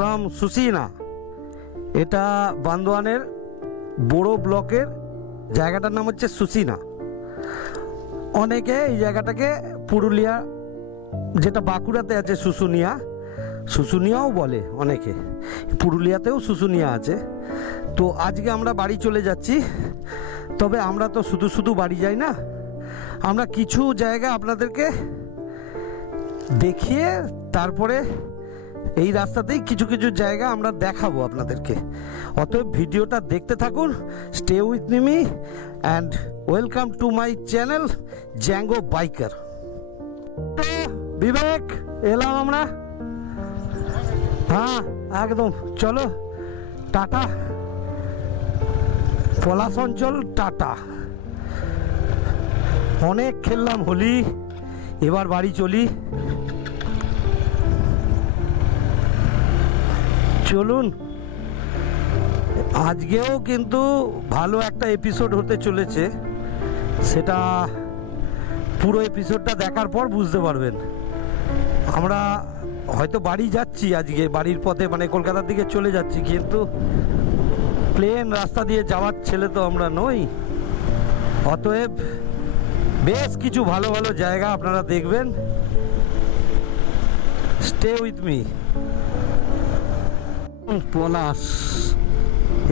From সুসিনা। এটা বান্দোয়ানের বড় ব্লকের জায়গাটার নাম হচ্ছে সুসিনা। অনেকে এই জায়গাটাকে পুরুলিয়া, যেটা বাঁকুড়াতে আছে শুশুনিয়া, শুশুনিয়াও বলে অনেকে, পুরুলিয়াতেও শুশুনিয়া আছে। তো আজকে আমরা বাড়ি চলে যাচ্ছি। তবে আমরা তো শুধু শুধু বাড়ি যাই না, আমরা কিছু জায়গা আপনাদেরকে দেখিয়ে তারপরে এই রাস্তাতেই কিছু কিছু জায়গা আমরা দেখাবো আপনাদেরকে। অতএব ভিডিওটা দেখতে থাকুন। Stay with me and welcome to my channel Django biker. Vivek, এলাম আমরা। হ্যাঁ একদম, চলো টাটা। পলাশ অঞ্চল টাটা। অনেক খেললাম হোলি, এবার বাড়ি চলি। চলুন, আজকেও কিন্তু ভালো একটা এপিসোড হতে চলেছে। সেটা পুরো এপিসোডটা দেখার পর বুঝতে পারবেন। আমরা হয়তো বাড়ি যাচ্ছি আজকে, বাড়ির পথে মানে কলকাতার দিকে চলে যাচ্ছি, কিন্তু প্লেন রাস্তা দিয়ে যাওয়ার ছেলে তো আমরা নই। অতএব বেশ কিছু ভালো ভালো জায়গা আপনারা দেখবেন। Stay with me. পলাশ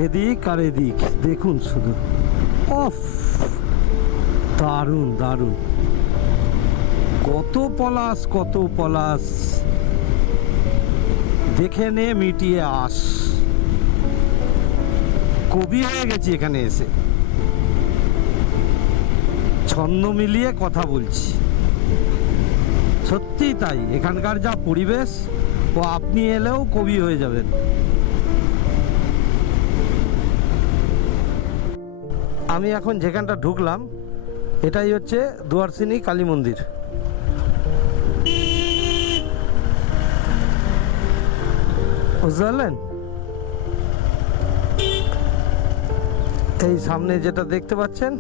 এদিক আর এদিক দেখুন শুধু, অফ দারুণ দারুণ, কত পলাশ কত পলাশ, দেখে নে মিটিয়ে আস। কবি হয়ে গেছি এখানে এসে, ছন্দ মিলিয়ে কথা বলছি। সত্যি তাই, এখানকার যা পরিবেশ, ও আপনি এলেও কবি হয়ে যাবেন। আমি এখন যেখানটা ঢুকলাম এটাই হচ্ছে দুয়ারসিনী কালী মন্দির। বুঝতে পারলেন? এই সামনে যেটা দেখতে পাচ্ছেন,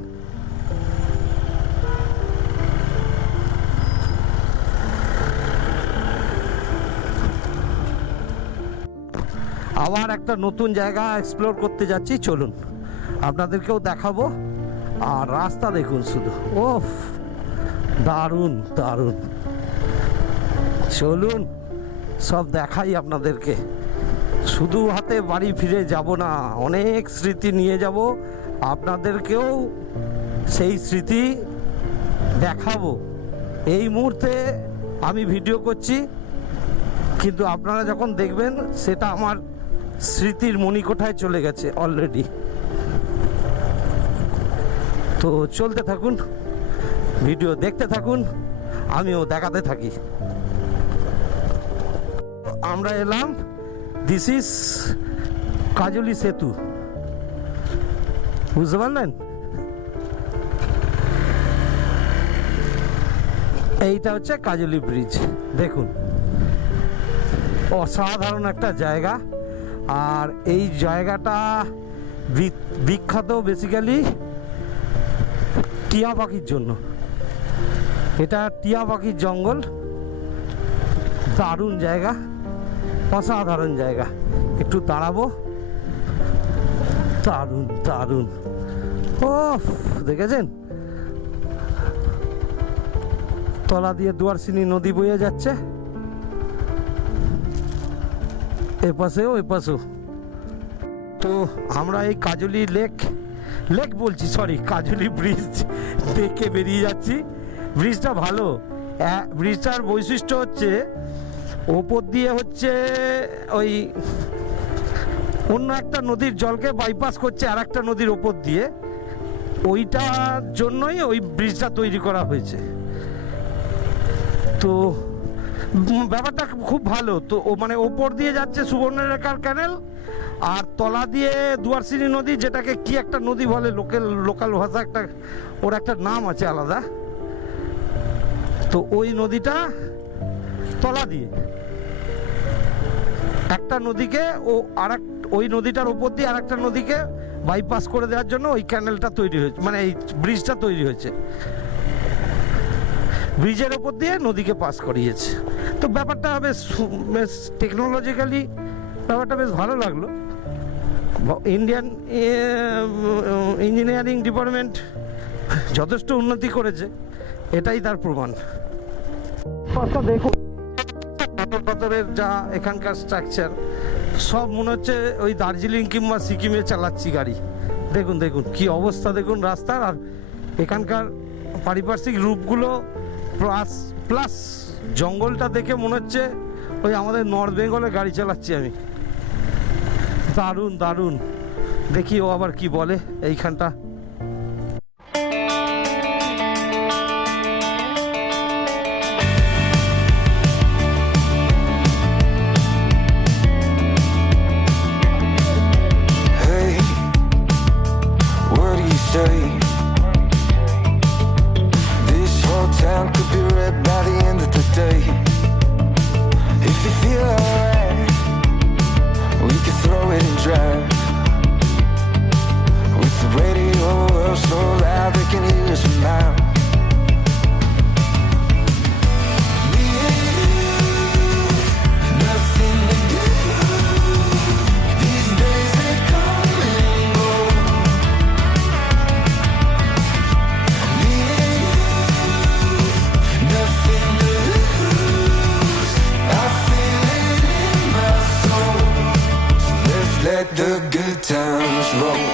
আবার একটা নতুন জায়গা এক্সপ্লোর করতে যাচ্ছি। চলুন আপনাদেরকেও দেখাবো। আর রাস্তা দেখুন শুধু, ওফ দারুণ দারুণ। চলুন সব দেখাই আপনাদেরকে। শুধু হাতে বাড়ি ফিরে যাব না, অনেক স্মৃতি নিয়ে যাব, আপনাদেরকেও সেই স্মৃতি দেখাবো। এই মুহূর্তে আমি ভিডিও করছি, কিন্তু আপনারা যখন দেখবেন সেটা আমার স্মৃতির মণিকোঠায় চলে গেছে অলরেডি। তো চলতে থাকুন, ভিডিও দেখতে থাকুন, আমিও দেখাতে থাকি। আমরা এলাম, দিস ইজ কাজলি সেতু। বুঝতে পারলেন? এইটা হচ্ছে কাজলি ব্রিজ। দেখুন, অসাধারণ একটা জায়গা। আর এই জায়গাটা বিখ্যাত বেসিক্যালি টিয়া পাখির জন্য। এটা টিয়া পাখির জঙ্গল, দারুণ জায়গা, অসাধারণ জায়গা। একটু দাঁড়াবো, দারুণ দারুণ। ও দেখেছেন, তলা দিয়ে দুয়ারসিনী নদী বয়ে যাচ্ছে, এপাশেও এপাশেও। তো আমরা এই কাজলি লেক বলছি, সরি কাজলি ব্রিজ দেখে বেরিয়ে যাচ্ছি। ব্রিজটা ভালো। ব্রিজটার বৈশিষ্ট্য হচ্ছে ওপর দিয়ে হচ্ছে ওই অন্য একটা নদীর জলকে বাইপাস করছে আর একটা নদীর ওপর দিয়ে, ওইটার জন্যই ওই ব্রিজটা তৈরি করা হয়েছে। তো ব্যাপারটা খুব ভালো। তো ও মানে ওপর দিয়ে যাচ্ছে সুবর্ণরেখার ক্যানেল, আর তলা দিয়ে দুয়ারসিনী নদী, যেটাকে কি একটা নদী বলে লোকাল ভাষা, একটা ওর একটা নাম আছে আলাদা। তো ওই নদীটা তলা দিয়ে একটা নদীকে ওই নদীটার ওপর দিয়ে আরেকটা নদীকে বাইপাস করে দেওয়ার জন্য ওই ক্যানেলটা তৈরি হয়েছে, মানে এই ব্রিজটা তৈরি হয়েছে। ব্রিজের ওপর দিয়ে নদীকে পাস করিয়েছে। তো ব্যাপারটা হবে বেশ টেকনোলজিক্যালি ব্যাপারটা বেশ ভালো লাগলো। ইন্ডিয়ান ইঞ্জিনিয়ারিং ডিপার্টমেন্ট যথেষ্ট উন্নতি করেছে, এটাই তার প্রমাণ। দেখুন পাথরের যা এখানকার স্ট্রাকচার, সব মনে হচ্ছে ওই দার্জিলিং কিংবা সিকিমে চালাচ্ছি গাড়ি। দেখুন দেখুন কি অবস্থা, দেখুন রাস্তার। আর এখানকার পারিপার্শ্বিক রূপগুলো প্লাস প্লাস জঙ্গলটা দেখে মনে হচ্ছে ওই আমাদের নর্থ বেঙ্গলে গাড়ি চালাচ্ছি আমি। দারুণ দারুণ। দেখি ও আবার কি বলে এইখানটা। This whole town could be red by the end of the day. If you feel alright, we could throw it and drive. With the radio world so loud they can hear us from miles. Me and you, nothing to do. These days they come and go. Me and you, nothing to lose. I feel it in my soul. So let's let the good times roll.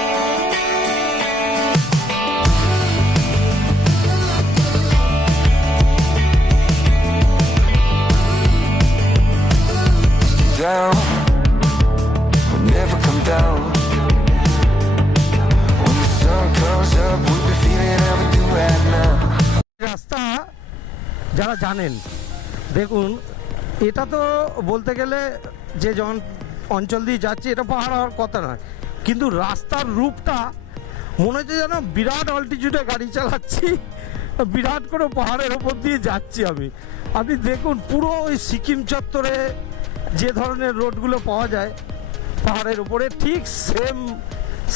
Down, we'll never come down. When the sun comes up, we'll be feeling how we do right now. রাস্তা যারা জানেন, দেখুন এটা তো বলতে গেলে যে অঞ্চল দিয়ে যাচ্ছে এটা পাহাড় হওয়ার কথা নয়, কিন্তু রাস্তার রূপটা মনে হচ্ছে যেন বিরাট অল্টিটিউডে গাড়ি চালাচ্ছি, বিরাট করে পাহাড়ের ওপর দিয়ে যাচ্ছি আমি। আপনি দেখুন পুরো ওই সিকিম চত্বরে যে ধরনের রোডগুলো পাওয়া যায় পাহাড়ের উপরে, ঠিক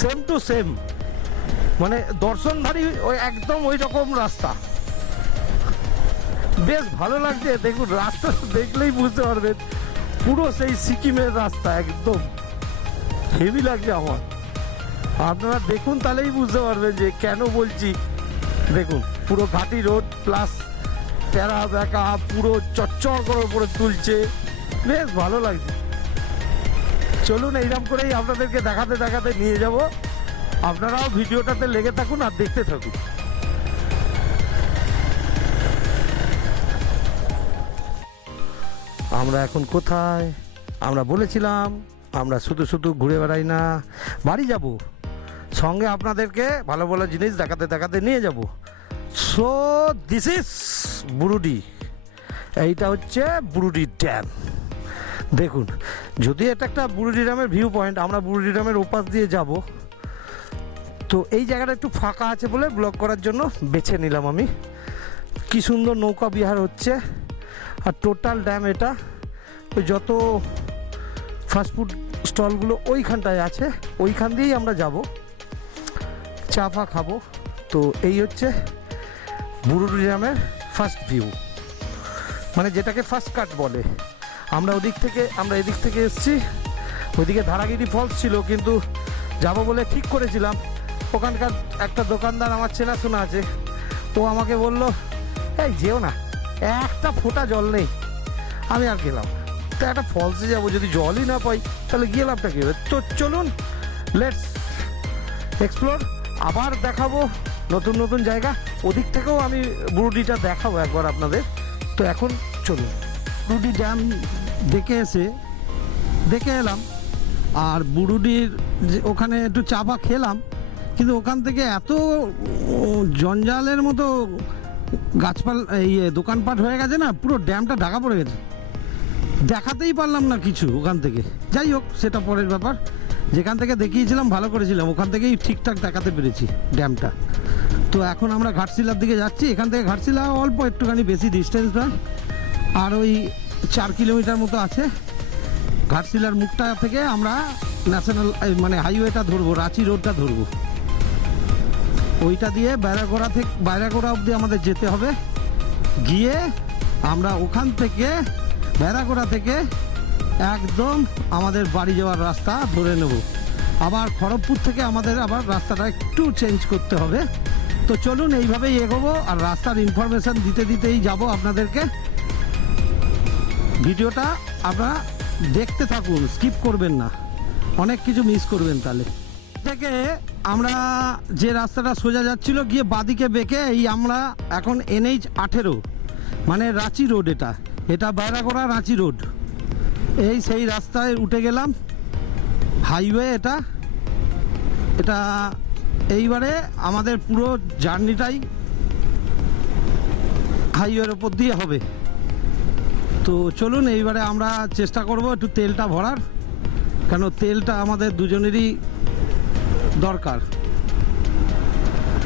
সেম টু সেম, মানে দর্শনধারী ওই একদম ওই রকম রাস্তা। বেশ ভালো লাগছে। দেখুন রাস্তা দেখলেই বুঝতে পারবেন পুরো সেই সিকিমের রাস্তা, একদম হেভি লাগছে আমার। আপনারা দেখুন তাহলেই বুঝতে পারবেন যে কেন বলছি। দেখুন পুরো ঘাটি রোড প্লাস টেরা বেঁকা, পুরো চচ্চর করে উপরে তুলছে, বেশ ভালো লাগছে। চলুন এইরকম করেই আপনাদেরকে দেখাতে দেখাতে নিয়ে যাব। আপনারাও ভিডিওটাতে লেগে থাকুন আর দেখতে থাকুন। আমরা এখন কোথায়? আমরা বলেছিলাম আমরা শুধু শুধু ঘুরে বেড়াই না, বাড়ি যাব, সঙ্গে আপনাদেরকে ভালো ভালো জিনিস দেখাতে দেখাতে নিয়ে যাব। So this is Burudi. এইটা হচ্ছে বুরুডি ড্যাম। দেখুন যদি এটা একটা বুরুডি ড্যামের ভিউ পয়েন্ট, আমরা বুরুডি ড্যামের ওপাশ দিয়ে যাব। তো এই জায়গাটা একটু ফাঁকা আছে বলে ব্লগ করার জন্য বেছে নিলাম আমি। কি সুন্দর নৌকা বিহার হচ্ছে। আর টোটাল ড্যাম এটা, ওই যত ফাস্টফুড স্টলগুলো ওইখানটায় আছে, ওইখান দিয়েই আমরা যাব, চা ফা খাবো। তো এই হচ্ছে বুরুডি ড্যামের ফার্স্ট ভিউ, মানে যেটাকে ফার্স্ট কাট বলে। আমরা এদিক থেকে এসেছি। ওইদিকে ধারাগিরি ফলস ছিল, কিন্তু যাবো বলে ঠিক করেছিলাম। ওখানকার একটা দোকানদার আমার চেনাশোনা আছে, ও আমাকে বলল এই যেও না, একটা ফোঁটা জল নেই। আমি আর গেলাম, তো একটা ফলসে যাবো, যদি জলই না পাই তাহলে গিয়ে লাভটা কী হবে। তো চলুন লেটস এক্সপ্লোর। আবার দেখাবো নতুন নতুন জায়গা, ওদিক থেকেও আমি বুরুডিটা দেখাবো একবার আপনাদের। তো এখন চলুন বুরুডি ড্যাম দেখে এলাম। আর বুরুডির ওখানে একটু চা ফা খেলাম, কিন্তু ওখান থেকে এত জঞ্জালের মতো গাছপালা দোকানপাট হয়ে গেছে না, পুরো ড্যামটা ঢাকা পড়ে গেছে, দেখাতেই পারলাম না কিছু ওখান থেকে। যাই হোক সেটা পরের ব্যাপার। যেখান থেকে দেখিয়েছিলাম ভালো করেছিলাম, ওখান থেকেই ঠিকঠাক দেখাতে পেরেছি ড্যামটা। তো এখন আমরা ঘাটশিলার দিকে যাচ্ছি। এখান থেকে ঘাটশিলা অল্প একটুখানি, বেশি ডিস্টেন্স নয়, আর ওই 4 কিলোমিটার মতো আছে। ঘাটশিলার মুখটা থেকে আমরা ন্যাশনাল মানে হাইওয়েটা ধরবো, রাঁচি রোডটা ধরবো। ওইটা দিয়ে বাইরাগোড়া অবধি আমাদের যেতে হবে। গিয়ে আমরা ওখান থেকে ব্যারাগোড়া থেকে একদম আমাদের বাড়ি যাওয়ার রাস্তা ধরে নেব। আবার খড়গপুর থেকে আমাদের আবার রাস্তাটা একটু চেঞ্জ করতে হবে। তো চলুন এইভাবেই এগোবো, আর রাস্তার ইনফরমেশান দিতে দিতেই যাব আপনাদেরকে। ভিডিওটা আপনারা দেখতে থাকুন, স্কিপ করবেন না, অনেক কিছু মিস করবেন। তাহলে থেকে আমরা যে রাস্তাটা সোজা যাচ্ছিল গিয়ে বাদিকে বেঁকে এই আমরা এখন NH 18 মানে রাঁচি রোড, এটা বাইরাগোড়া রাঁচি রোড, এই সেই রাস্তায় উঠে গেলাম। হাইওয়ে এটা এইবারে আমাদের পুরো জার্নিটাই হাইওয়ের ওপর দিয়ে হবে। তো চলুন এইবারে আমরা চেষ্টা করব একটু তেলটা ভরার, কেন তেলটা আমাদের দুজনেরই দরকার।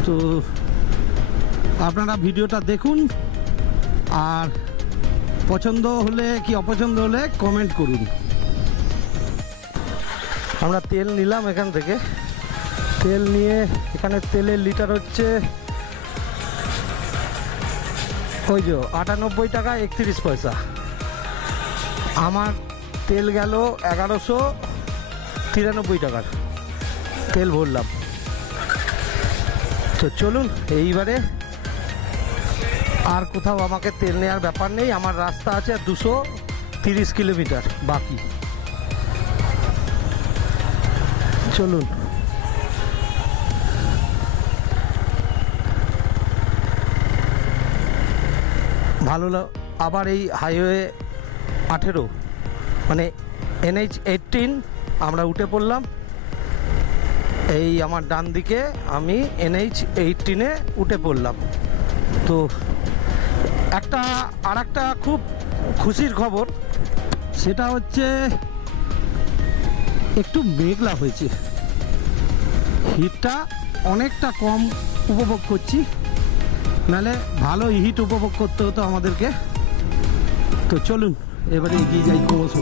তো আপনারা ভিডিওটা দেখুন, আর পছন্দ হলে কি অপছন্দ হলে কমেন্ট করুন। আমরা তেল নিলাম এখান থেকে, তেল নিয়ে এখানে তেলের লিটার হচ্ছে ওই যে 98 টাকা 31 পয়সা। আমার তেল গেল 1193 টাকার তেল ভরলাম। তো চলুন এইবারে আর কোথাও আমাকে তেল নেওয়ার ব্যাপার নেই, আমার রাস্তা আছে 230 কিলোমিটার বাকি। চলুন ভালো আবার এই হাইওয়ে 18 মানে NH 18 আমরা উঠে পড়লাম। এই আমার ডান দিকে আমি NH 18-এ উঠে পড়লাম। তো আর একটা খুব খুশির খবর, সেটা হচ্ছে একটু মেঘলা হয়েছে, হিটটা অনেকটা কম উপভোগ করছি, নাহলে ভালো হিট উপভোগ করতে হতো আমাদেরকে। তো চলুন এবারে এগিয়ে যাই ক্রমশ।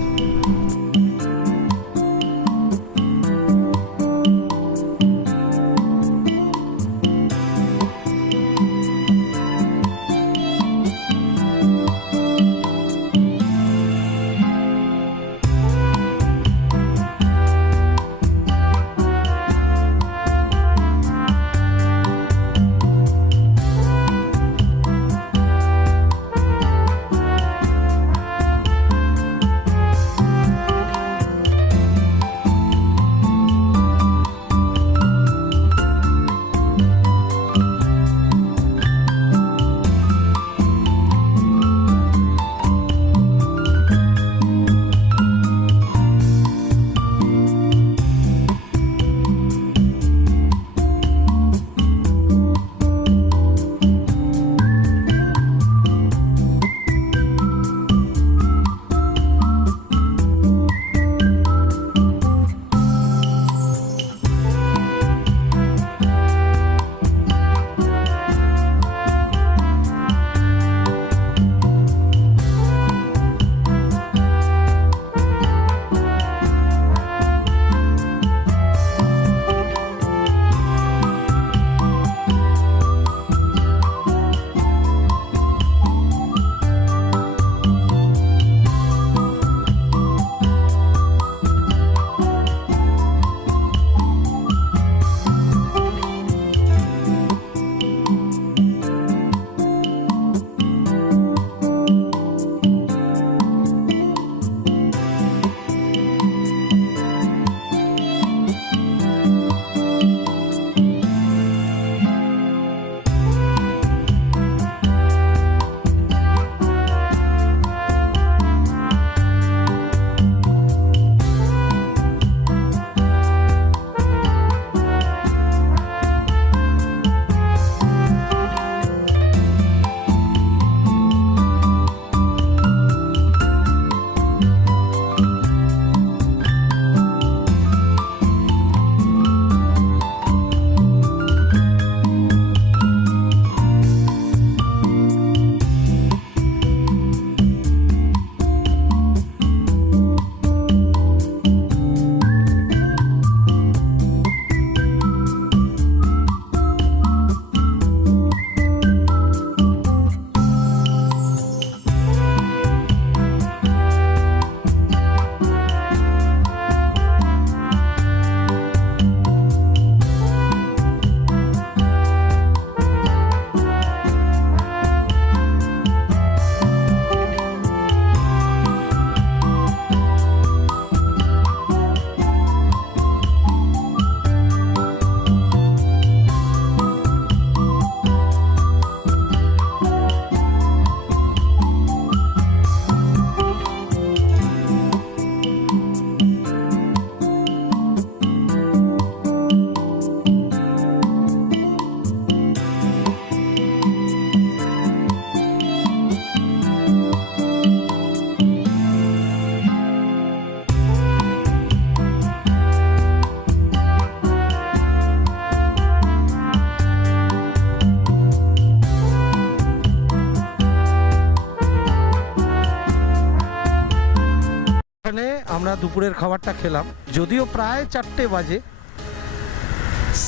আমরা দুপুরের খাবারটা খেলাম, যদিও প্রায় 4টে বাজে।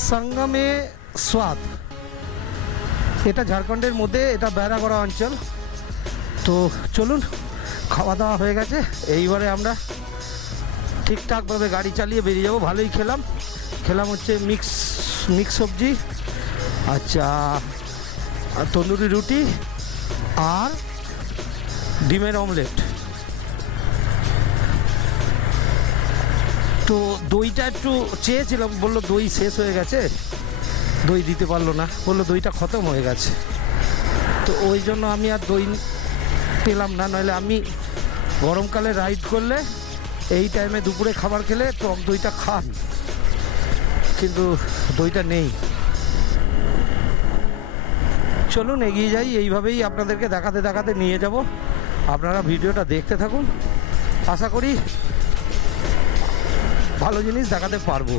সঙ্গমে স্বাদ, এটা ঝাড়খণ্ডের মধ্যে, এটা বেড়াগড়া অঞ্চল। তো চলুন, খাওয়া দাওয়া হয়ে গেছে, এইবারে আমরা ঠিকঠাকভাবে গাড়ি চালিয়ে বেরিয়ে যাবো। ভালোই খেলাম হচ্ছে মিক্স সবজি, আচ্ছা, তন্দুরি রুটি আর ডিমের অমলেট। তো দইটা একটু চেয়েছিলাম, বললো দই শেষ হয়ে গেছে, দই দিতে পারলো না, বললো দইটা খতম হয়ে গেছে। তো ওই জন্য আমি আর দই পেলাম না, নইলে আমি গরমকালে রাইড করলে এই টাইমে দুপুরে খাবার খেলে টক দইটা খান, কিন্তু দইটা নেই। চলুন এগিয়ে যাই, এইভাবেই আপনাদেরকে দেখাতে নিয়ে যাব। আপনারা ভিডিওটা দেখতে থাকুন, আশা করি ভালো জিনিস দেখাতে পারবো।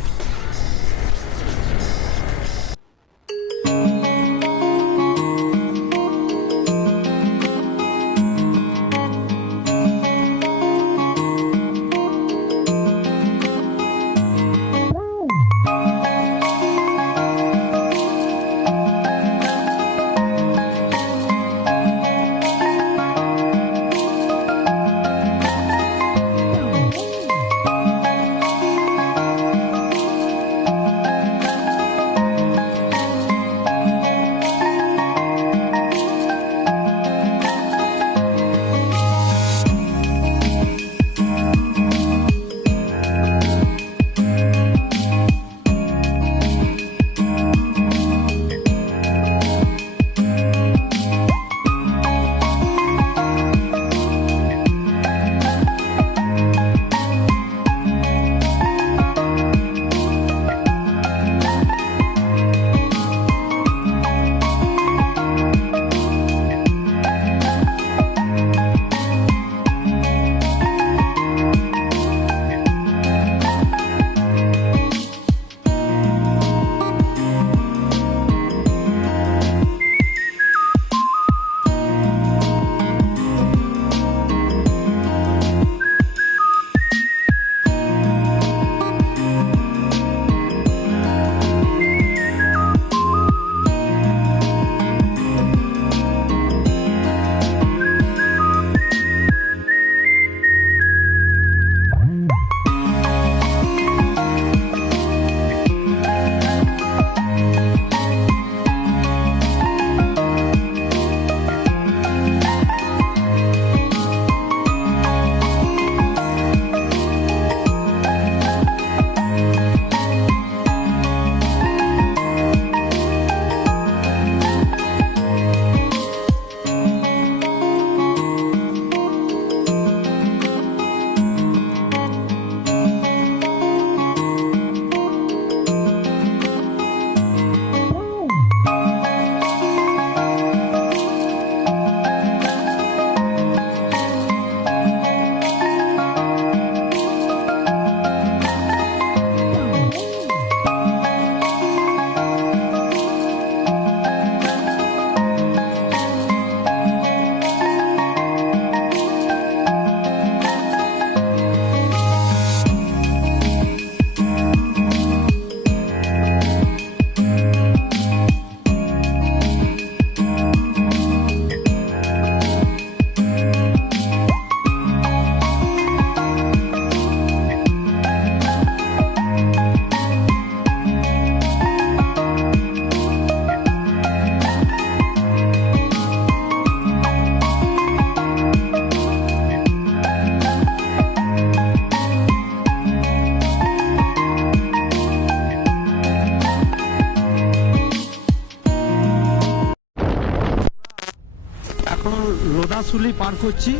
লোদাসুলি পার করছি।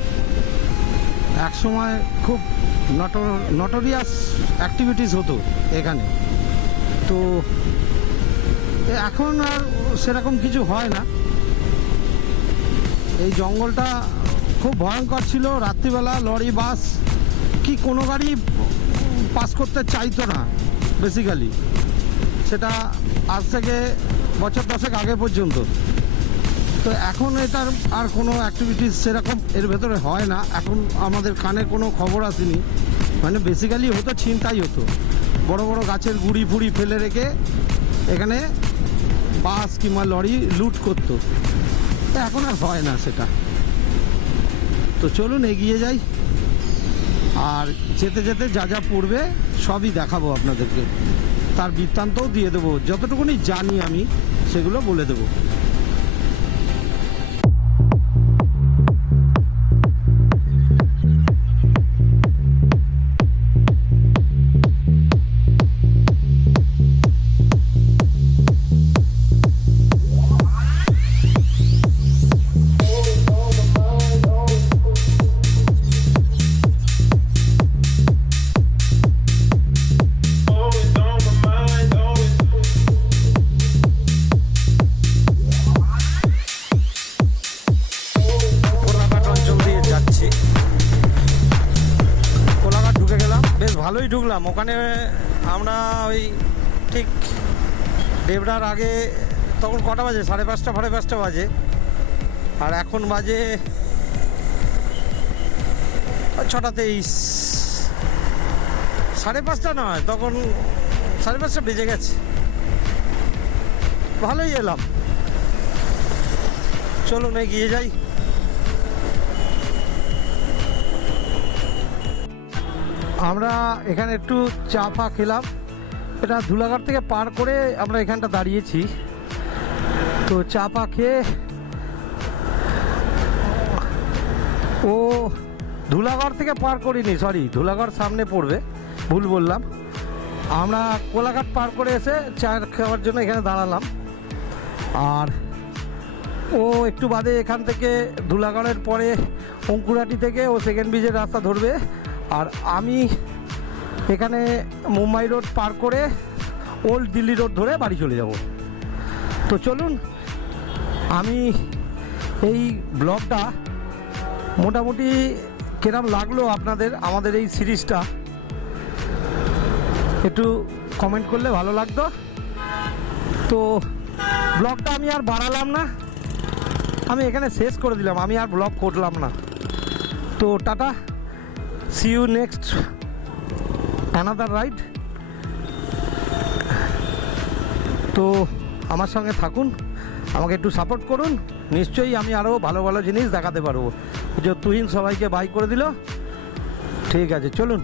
একসময় খুব নটোরিয়াস অ্যাক্টিভিটিস হতো এখানে, তো এখন আর সেরকম কিছু হয় না। এই জঙ্গলটা খুব ভয়ঙ্কর ছিল, রাত্রিবেলা লরি বাস কি কোনো গাড়ি পাস করতে চাইতো না বেসিক্যালি, সেটা আজ থেকে বছর 10 আগে পর্যন্ত। তো এখন এটার আর কোনো অ্যাক্টিভিটিস সেরকম এর ভেতরে হয় না। এখন আমাদের কানে কোনো খবর আসেনি, মানে বেসিক্যালি হতো ছিনতাই হতো, বড় বড় গাছের গুঁড়ি ফুড়ি ফেলে রেখে এখানে বাস কিংবা লরি লুট করতো। তো এখন আর হয় না সেটা। তো চলুন এগিয়ে যাই, আর যেতে যেতে যা যা পড়বে সবই দেখাবো আপনাদেরকে, তার বৃত্তান্তও দিয়ে দেবো, যতটুকুনি জানি আমি সেগুলো বলে দেবো। ভালোই ঢুকলাম ওখানে। আমরা ওই ঠিক দেবরার আগে তখন কটা বাজে, 5:30 5:30 বাজে, আর এখন বাজে 6:23। 5:30 নয়, তখন 5:30 বেজে গেছে। ভালোই এলাম, চলুন এগিয়ে যাই। আমরা এখানে একটু চা ফা খেলাম, এটা ধুলাগড় থেকে পার করে আমরা এখানটা দাঁড়িয়েছি। তো চা ফা খেয়ে ও ধুলাগড় থেকে পার করিনি, সরি ধুলাগড় সামনে পড়বে, ভুল বললাম। আমরা কোলাঘাট পার করে এসে চা খাওয়ার জন্য এখানে দাঁড়ালাম। আর ও একটু বাদে এখান থেকে ধুলাগড়ের পরে অঙ্কুরাটি থেকে ও সেকেন্ড ব্রিজের রাস্তা ধরবে, আর আমি এখানে মুম্বাই রোড পার করে ওল্ড দিল্লি রোড ধরে বাড়ি চলে যাব। তো চলুন, আমি এই ব্লগটা মোটামুটি কিরম লাগলো আপনাদের, আমাদের এই সিরিজটা একটু কমেন্ট করলে ভালো লাগতো। তো ব্লগটা আমি আর বাড়ালাম না, আমি এখানে শেষ করে দিলাম, আমি আর ব্লগ করলাম না। তো tata, see you next another ride। তো আমার সঙ্গে থাকুন, আমাকে একটু সাপোর্ট করুন, নিশ্চয়ই আমি আরও ভালো ভালো জিনিস দেখাতে পারবো। যে তুহিন সবাইকে বাই করে দিল, ঠিক আছে চলুন।